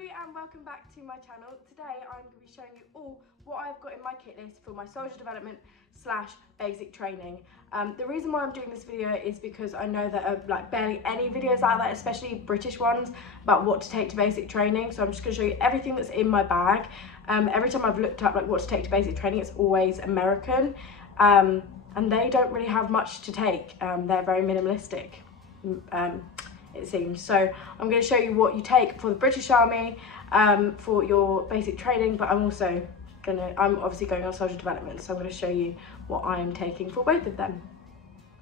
everybody and welcome back to my channel. Today I'm going to be showing you all what I've got in my kit list for my soldier development / basic training. The reason why I'm doing this video is because I know there are like barely any videos out there, especially British ones, about what to take to basic training. So I'm just going to show you everything that's in my bag. Every time I've looked up like what to take to basic training, it's always American, and they don't really have much to take. They're very minimalistic. It seems. So I'm going to show you what you take for the British Army for your basic training, but I'm obviously going on soldier development, so I'm going to show you what I'm taking for both of them.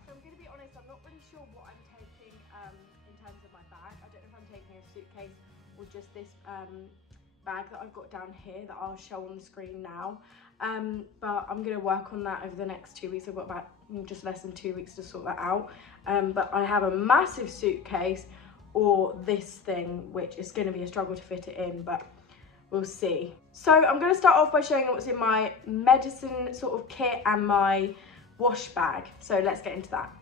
So I'm going to be honest, I'm not really sure what I'm taking in terms of my bag. I don't know if I'm taking a suitcase or just this bag that I've got down here that I'll show on the screen now. But I'm going to work on that over the next 2 weeks. I've got about just less than 2 weeks to sort that out. But I have a massive suitcase or this thing, which is going to be a struggle to fit it in, but we'll see. So I'm going to start off by showing you what's in my medicine sort of kit and my wash bag. So let's get into that.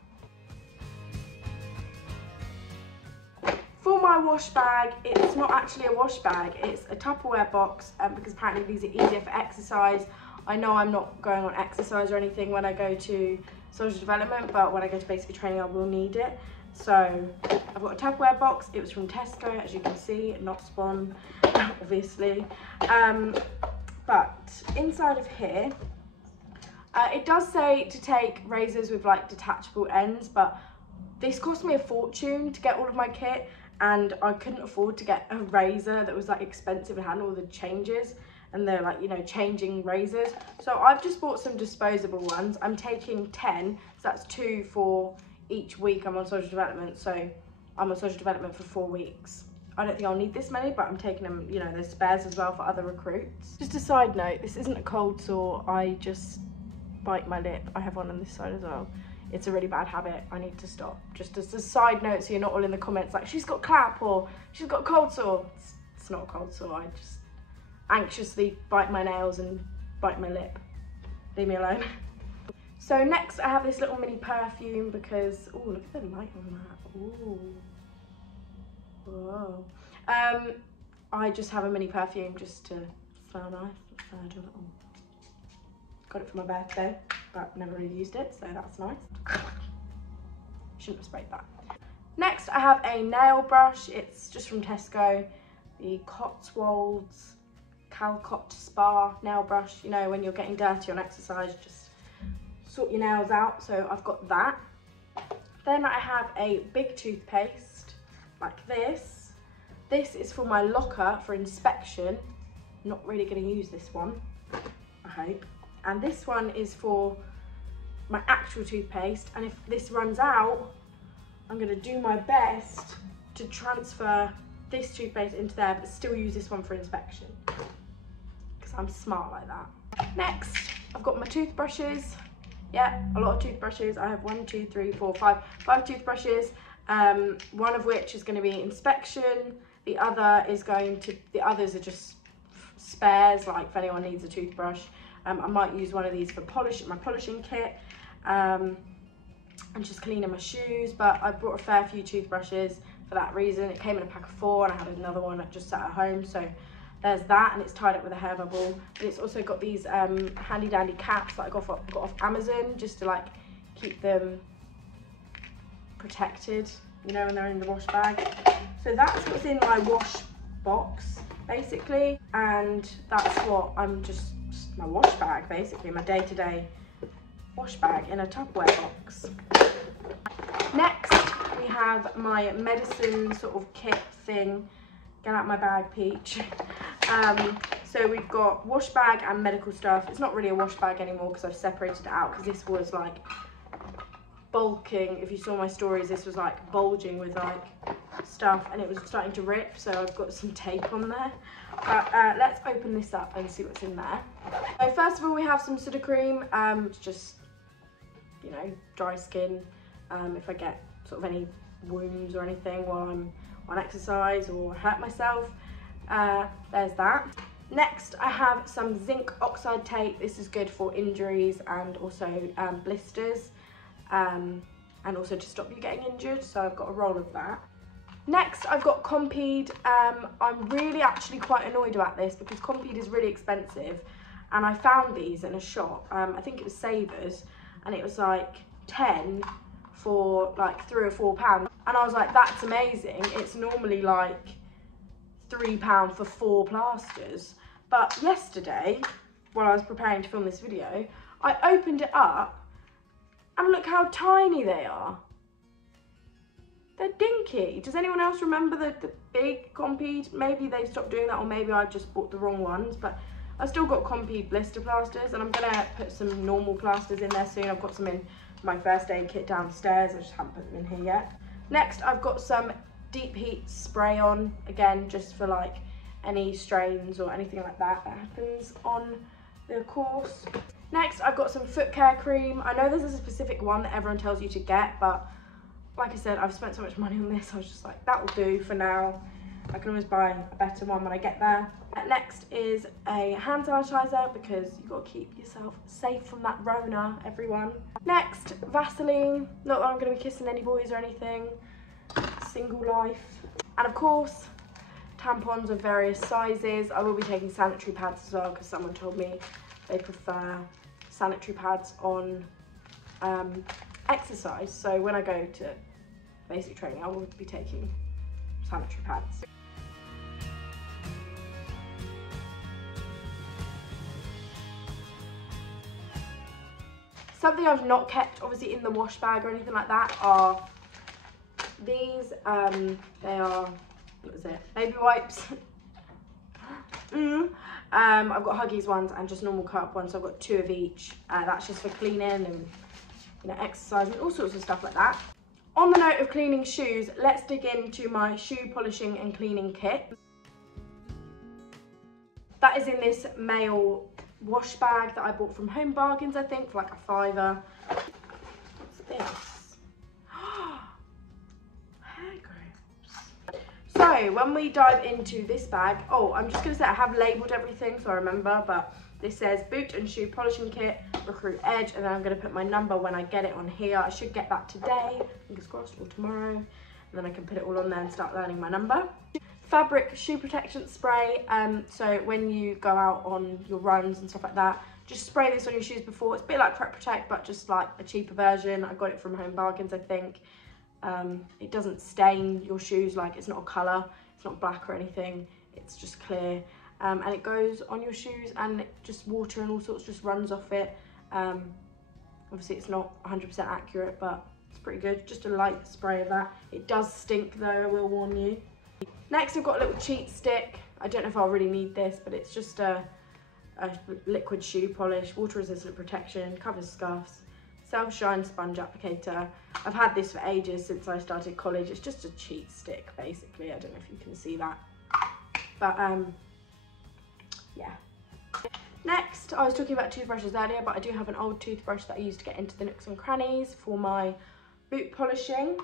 For my wash bag, it's not actually a wash bag, it's a Tupperware box, because apparently these are easier for exercise. I know I'm not going on exercise or anything when I go to soldier development, but when I go to basic training I will need it. So I've got a Tupperware box. It was from Tesco, as you can see, not spawn obviously. But inside of here, it does say to take razors with like detachable ends, but this cost me a fortune to get all of my kit, and I couldn't afford to get a razor that was like expensive and had all the changes, and they're like, you know, changing razors. So I've just bought some disposable ones. I'm taking 10, so that's 2 for each week I'm on social development. So I'm on social development for 4 weeks. I don't think I'll need this many, but I'm taking them, you know, there's spares as well for other recruits. Just a side note, this isn't a cold sore, I just bite my lip. I have one on this side as well. It's a really bad habit, I need to stop. Just as a side note, so you're not all in the comments like, she's got clap or she's got cold sore. It's not a cold sore, I just anxiously bite my nails and bite my lip. Leave me alone. So next I have this little mini perfume because, oh, look at the light on that. Ooh. Whoa. I just have a mini perfume just to smell nice. Got it for my birthday, but never really used it, so that's nice. Shouldn't have sprayed that. Next I have a nail brush. It's just from Tesco, the Cotswolds Calcott Spa nail brush. You know, when you're getting dirty on exercise, just sort your nails out. So I've got that. Then I have a big toothpaste like this. This is for my locker for inspection. Not really going to use this one, I hope. And this one is for my actual toothpaste. And if this runs out, I'm going to do my best to transfer this toothpaste into there, but still use this one for inspection, because I'm smart like that. Next, I've got my toothbrushes. Yeah, a lot of toothbrushes. I have 1, 2, 3, 4, 5 toothbrushes. One of which is going to be inspection. The others are just spares, like if anyone needs a toothbrush. I might use one of these for my polishing kit, and just cleaning my shoes, but I brought a fair few toothbrushes for that reason. It came in a pack of 4 and I had another one that just sat at home, so there's that, and it's tied up with a hair bubble. But it's also got these handy dandy caps that I got off Amazon, just to like keep them protected, you know, when they're in the wash bag. So that's what's in my wash box basically, and that's what just my wash bag basically, my day-to-day wash bag in a Tupperware box. Next we have my medicine sort of kit thing. Get out my bag, Peach. So we've got wash bag and medical stuff. It's not really a wash bag anymore because I've separated it out, because this was like bulking. If you saw my stories, this was like bulging with like stuff, and it was starting to rip, so I've got some tape on there. But let's open this up and see what's in there. So first of all, we have some soda cream. Just, you know, dry skin, if I get sort of any wounds or anything while I'm on exercise or hurt myself. There's that. Next I have some Zinc Oxide tape. This is good for injuries and also blisters, and also to stop you getting injured, so I've got a roll of that. Next, I've got Compeed. I'm really actually quite annoyed about this because Compeed is really expensive, and I found these in a shop. I think it was Savers, and it was like 10 for like £3 or £4, and I was like, that's amazing. It's normally like £3 for 4 plasters. But yesterday, while I was preparing to film this video, I opened it up, and look how tiny they are. They're dinky. Does anyone else remember the big Compeed? Maybe they've stopped doing that, or maybe I just bought the wrong ones, but I've still got Compeed blister plasters, and I'm gonna put some normal plasters in there soon. I've got some in my first aid kit downstairs. I just haven't put them in here yet. Next, I've got some deep heat spray on, again, just for like any strains or anything like that happens on the course. Next, I've got some foot care cream. I know there's a specific one that everyone tells you to get, but like I said, I've spent so much money on this, I was just like, that will do for now. I can always buy a better one when I get there. Next is a hand sanitizer, because you've got to keep yourself safe from that Rona, everyone. Next, Vaseline. Not that I'm going to be kissing any boys or anything. Single life. And of course, tampons of various sizes. I will be taking sanitary pads as well, because someone told me they prefer sanitary pads on exercise. So when I go to basic training, I will be taking sanitary pads. Something I've not kept obviously in the wash bag or anything like that are these. They are, what is it, baby wipes. I've got Huggies ones and just normal cut-up ones, so I've got 2 of each. That's just for cleaning and, you know, exercise and all sorts of stuff like that. On the note of cleaning shoes, let's dig into my shoe polishing and cleaning kit. That is in this male wash bag that I bought from Home Bargains, I think, for like a £5. What's this? Hair grapes. So when we dive into this bag, oh, I'm just gonna say I have labelled everything so I remember, but this says boot and shoe polishing kit, Recruit Edge, and then I'm going to put my number when I get it on here. I should get that today, fingers crossed, or tomorrow, and then I can put it all on there and start learning my number. Fabric shoe protection spray, so when you go out on your runs and stuff like that, just spray this on your shoes before. It's a bit like Prep Protect, but just like a cheaper version. I got it from Home Bargains, I think. It doesn't stain your shoes, like it's not a colour, it's not black or anything, it's just clear. And it goes on your shoes, and just water and all sorts just runs off it. Obviously it's not 100% accurate, but it's pretty good. Just a light spray of that. It does stink though, I will warn you. Next I've got a little cheat stick. I don't know if I'll really need this, but it's just a liquid shoe polish, water resistant protection, covers scuffs, self-shine sponge applicator. I've had this for ages, since I started college. It's just a cheat stick basically. I don't know if you can see that, but yeah. Next, I was talking about toothbrushes earlier, but I do have an old toothbrush that I used to get into the nooks and crannies for my boot polishing.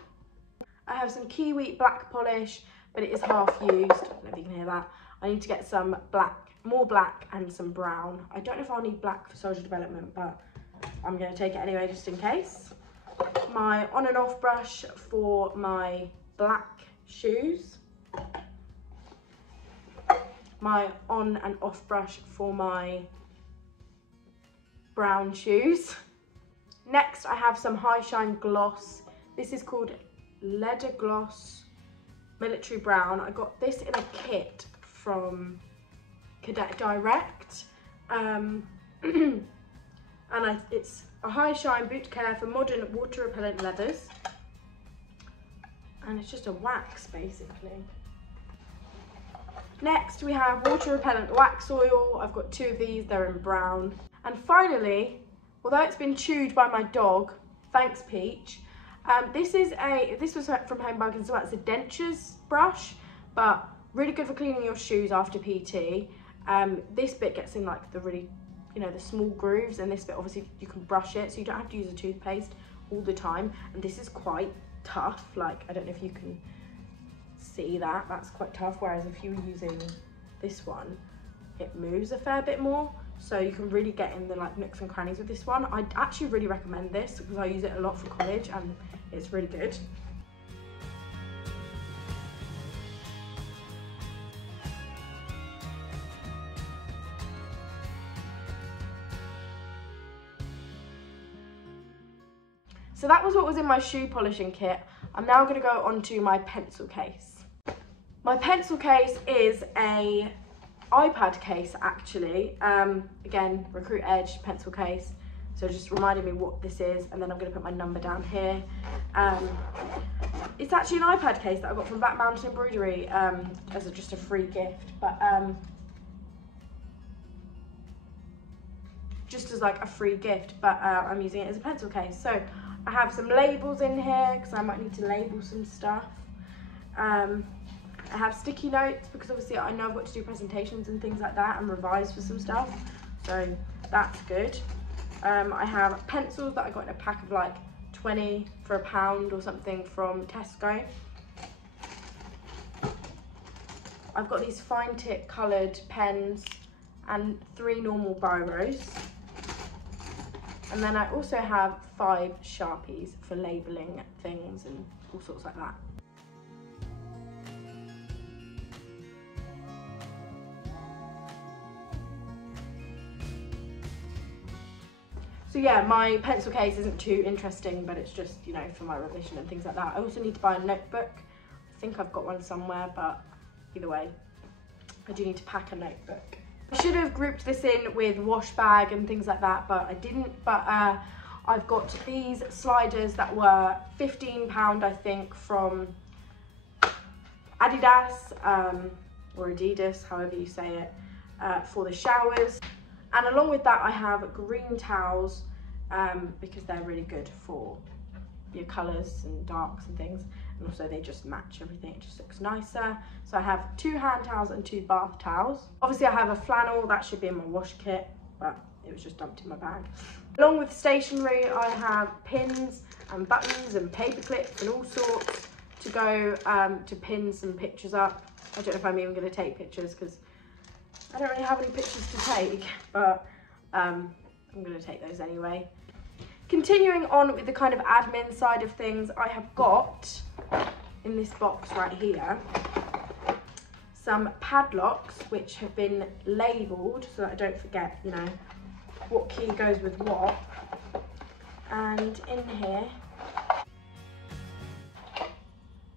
I have some kiwi black polish, but it is half used. I don't know if you can hear that. I need to get some black, more black and some brown. I don't know if I'll need black for soldier development, but I'm going to take it anyway just in case. My on and off brush for my black shoes. My on and off brush for my brown shoes. Next I have some high shine gloss. This is called Leather Gloss Military Brown. I got this in a kit from Cadet Direct. It's a high shine boot care for modern water repellent leathers. And it's just a wax basically. Next we have water repellent wax oil. I've got 2 of these, they're in brown. And finally, although it's been chewed by my dog, thanks Peach, this was from Home Bargains as well. It's a Dentures Brush, but really good for cleaning your shoes after PT. This bit gets in like the really, you know, the small grooves, and this bit obviously you can brush it, so you don't have to use a toothpaste all the time. And this is quite tough, like I don't know if you can see that, that's quite tough, whereas if you were using this one, it moves a fair bit more, so you can really get in the like nooks and crannies with this one. I actually really recommend this because I use it a lot for college and it's really good. So that was what was in my shoe polishing kit. I'm now going to go on to my pencil case. My pencil case is a iPad case actually. Again, Recruit Edge pencil case. So just reminding me what this is, and then I'm going to put my number down here. It's actually an iPad case that I got from Black Mountain Embroidery as just a free gift, but just as like a free gift, but I'm using it as a pencil case. So I have some labels in here because I might need to label some stuff. I have sticky notes because obviously I know I've got to do presentations and things like that and revise for some stuff, so that's good. I have pencils that I got in a pack of like 20 for £1 or something from Tesco. I've got these fine tip coloured pens and 3 normal biros. And then I also have 5 Sharpies for labelling things and all sorts like that. So yeah, my pencil case isn't too interesting, but it's just, you know, for my revision and things like that. I also need to buy a notebook. I think I've got one somewhere, but either way, I do need to pack a notebook. I should have grouped this in with wash bag and things like that, but I didn't. But I've got these sliders that were £15, I think, from Adidas or Adidas, however you say it, for the showers. And along with that, I have green towels because they're really good for your colours and darks and things. And also they just match everything, it just looks nicer. So I have 2 hand towels and 2 bath towels. Obviously I have a flannel, that should be in my wash kit, but it was just dumped in my bag. Along with stationery, I have pins and buttons and paper clips and all sorts to go to pin some pictures up. I don't know if I'm even going to take pictures because I don't really have any pictures to take, but I'm going to take those anyway. Continuing on with the kind of admin side of things, I have got in this box right here some padlocks which have been labelled so that I don't forget, you know, what key goes with what. And in here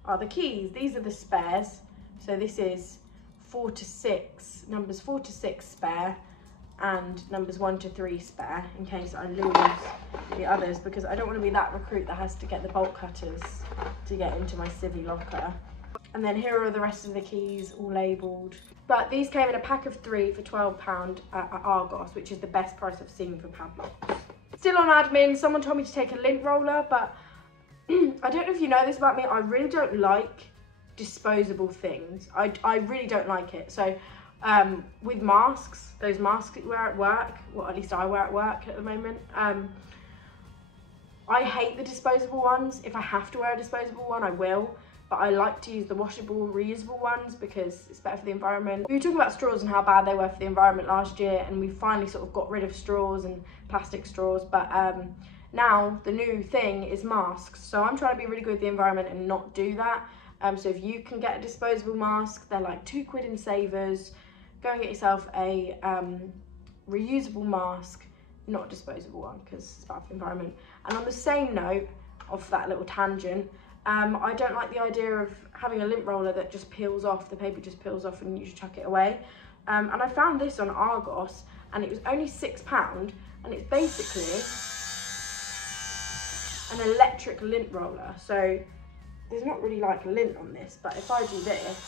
are the keys. These are the spares. So this is 4 to 6, numbers 4 to 6 spare, and numbers 1 to 3 spare, in case I lose the others, because I don't want to be that recruit that has to get the bolt cutters to get into my Civie locker. And then here are the rest of the keys, all labelled. But these came in a pack of 3 for £12 at Argos, which is the best price I've seen for padlocks. Still on admin, someone told me to take a lint roller, but I don't know if you know this about me, I really don't like disposable things. I really don't like it. So with masks, those masks that you wear at work, well at least I wear at work at the moment, I hate the disposable ones. If I have to wear a disposable one, I will, but I like to use the washable, reusable ones because it's better for the environment. We were talking about straws and how bad they were for the environment last year, and we finally sort of got rid of straws and plastic straws, but now the new thing is masks. So I'm trying to be really good with the environment and not do that. So if you can get a disposable mask, they're like £2 in Savers. Go and get yourself a reusable mask, not a disposable one, because it's bad for the environment. And on the same note of that little tangent, I don't like the idea of having a lint roller that just peels off, the paper just peels off and you just chuck it away. And I found this on Argos and it was only £6, and it's basically an electric lint roller. So there's not really like lint on this, but if I do this,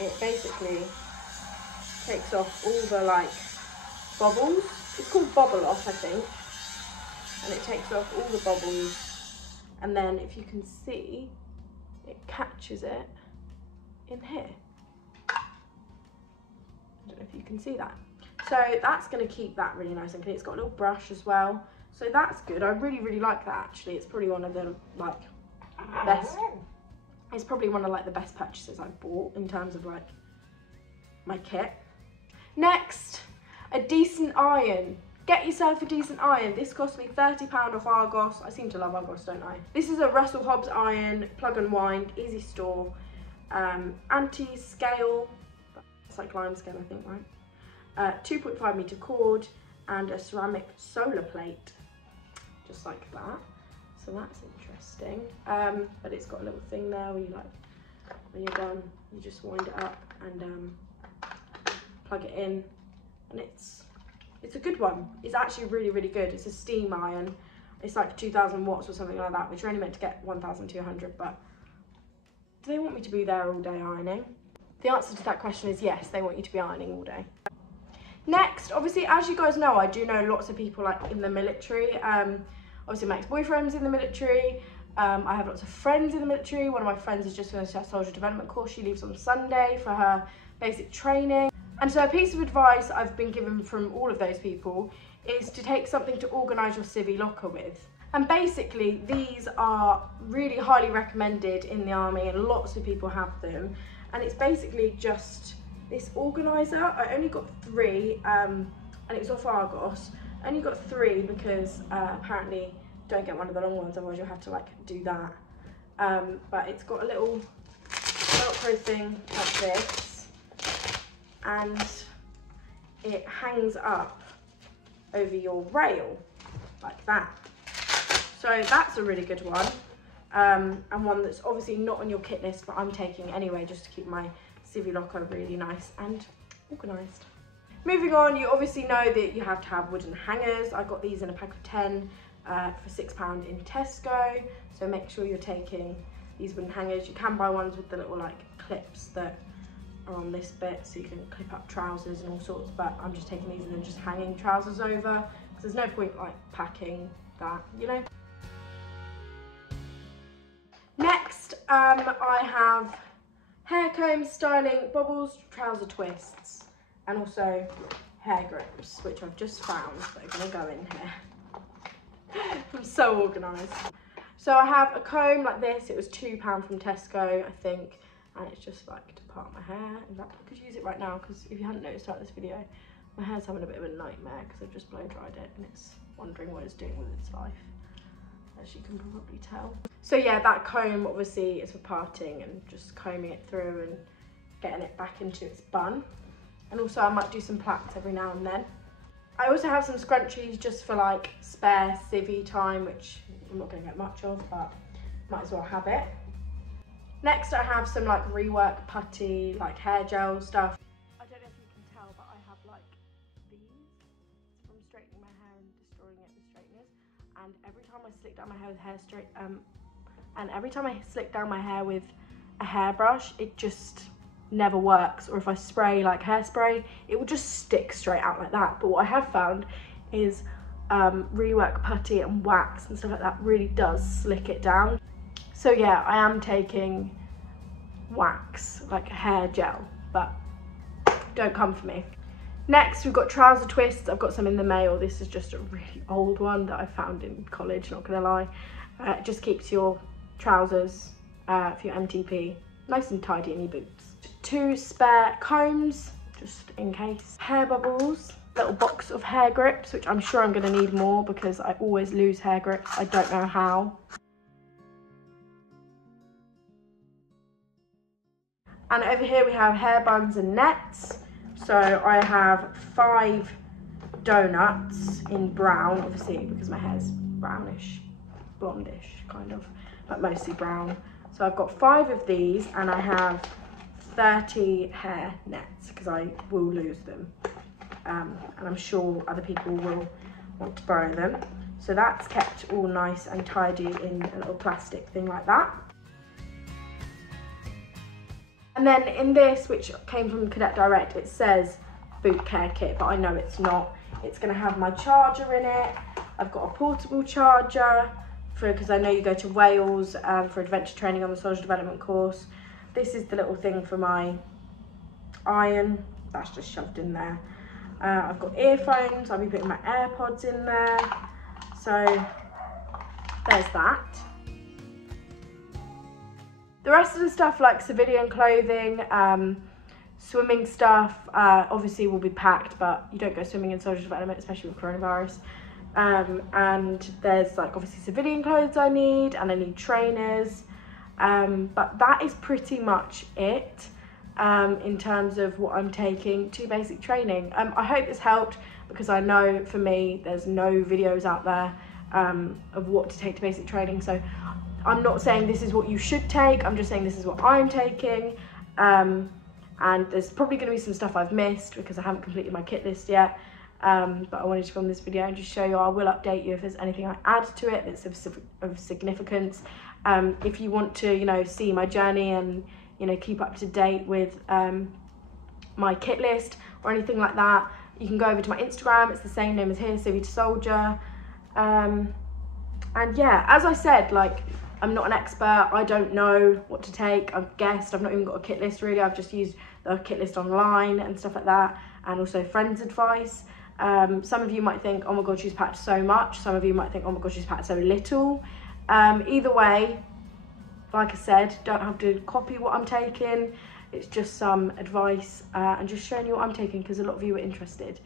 it basically takes off all the like bubbles. It's called Bubble Off, I think. And it takes off all the bubbles. And then if you can see, it catches it in here. I don't know if you can see that. So that's going to keep that really nice and clean. It's got a little brush as well. So that's good. I really, really like that actually. It's probably one of the like best, it's probably one of like the best purchases I've bought in terms of like my kit. Next, a decent iron. Get yourself a decent iron. This cost me £30 off Argos. I seem to love Argos, don't I? This is a Russell Hobbs iron, plug and wind, easy store, anti-scale, it's like lime scale I think, right? 2.5 metre cord and a ceramic solar plate, just like that. so that's interesting. But it's got a little thing there where you like, when you're done, you just wind it up and plug it in, and it's a good one. It's actually really, really good. It's a steam iron. It's like 2000 watts or something like that, which you're only meant to get 1200, but do they want me to be there all day ironing? The answer to that question is yes, they want you to be ironing all day. Next, obviously, as you guys know, I do know lots of people like in the military. Obviously my ex-boyfriend's in the military. I have lots of friends in the military. One of my friends is just finished her soldier development course. She leaves on Sunday for her basic training. And so a piece of advice I've been given from all of those people is to take something to organise your civvy locker with. And basically these are really highly recommended in the army and lots of people have them. And it's basically just this organiser. I only got 3 and it was off Argos. I only got 3 because apparently don't get one of the long ones, otherwise you'll have to like do that. But it's got a little Velcro thing like this, and it hangs up over your rail like that. So that's a really good one, and one that's obviously not on your kit list, but I'm taking anyway just to keep my civvy locker really nice and organised. Moving on, you obviously know that you have to have wooden hangers. I got these in a pack of 10 for £6 in Tesco, so make sure you're taking these wooden hangers. You can buy ones with the little like clips that are on this bit, so you can clip up trousers and all sorts, but I'm just taking these and then just hanging trousers over, because there's no point like packing that, you know. Next, I have hair combs, styling, bobbles, trouser twists, and also hair grips, which I've just found that are gonna go in here. I'm so organised. So I have a comb like this. It was £2 from Tesco, I think, and it's just like to part my hair. In fact, I could use it right now, because if you hadn't noticed throughout this video, my hair's having a bit of a nightmare because I've just blow dried it and it's wondering what it's doing with its life, as you can probably tell. So yeah, that comb obviously is for parting and just combing it through and getting it back into its bun. And also I might do some plaits every now and then. I also have some scrunchies just for like spare civvy time, which I'm not going to get much of, but might as well have it. Next I have some like rework putty, like hair gel stuff. I don't know if you can tell, but I have like these from straightening my hair and destroying it with straighteners. And every time I slick down my hair with a hairbrush, it just never works. Or if I spray like hairspray, it will just stick straight out like that. But what I have found is rework putty and wax and stuff like that really does slick it down. So yeah, I am taking wax, like hair gel, but don't come for me. Next, we've got trouser twists. I've got some in the mail. This is just a really old one that I found in college, not gonna lie. It just keeps your trousers for your MTP nice and tidy in your boots. 2 spare combs, just in case. Hair bubbles, little box of hair grips, which I'm sure I'm gonna need more because I always lose hair grips. I don't know how. And over here we have hair buns and nets. So I have 5 donuts in brown, obviously because my hair's brownish, blondish kind of, but mostly brown. So I've got 5 of these, and I have 30 hair nets because I will lose them. And I'm sure other people will want to borrow them. So that's kept all nice and tidy in a little plastic thing like that. And then in this, which came from Cadet Direct, it says boot care kit, but I know it's not. It's gonna have my charger in it. I've got a portable charger because I know you go to Wales for adventure training on the soldier development course. This is the little thing for my iron. That's just shoved in there. I've got earphones. I'll be putting my AirPods in there. So there's that. The rest of the stuff like civilian clothing, swimming stuff, obviously will be packed, but you don't go swimming in soldier development, especially with coronavirus. And there's like obviously civilian clothes I need, and I need trainers. But that is pretty much it in terms of what I'm taking to basic training. I hope this helped, because I know for me there's no videos out there of what to take to basic training. So I'm not saying this is what you should take, I'm just saying this is what I'm taking. And there's probably going to be some stuff I've missed because I haven't completed my kit list yet. But I wanted to film this video and just show you. I will update you if there's anything I add to it that's of significance. If you want to, you know, see my journey and, you know, keep up to date with my kit list or anything like that, you can go over to my Instagram. It's the same name as here, CivieToSoldier. And yeah, as I said, like, I'm not an expert. I don't know what to take. I've guessed. I've not even got a kit list really. I've just used the kit list online and stuff like that, and also friends' advice. Some of you might think, oh my god, she's packed so much. Some of you might think, oh my god, she's packed so little. Either way, like I said, don't have to copy what I'm taking. It's just some advice and just showing you what I'm taking because a lot of you are interested.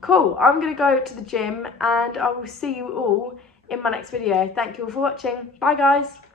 Cool, I'm going to go to the gym and I will see you all in my next video. Thank you all for watching. Bye guys.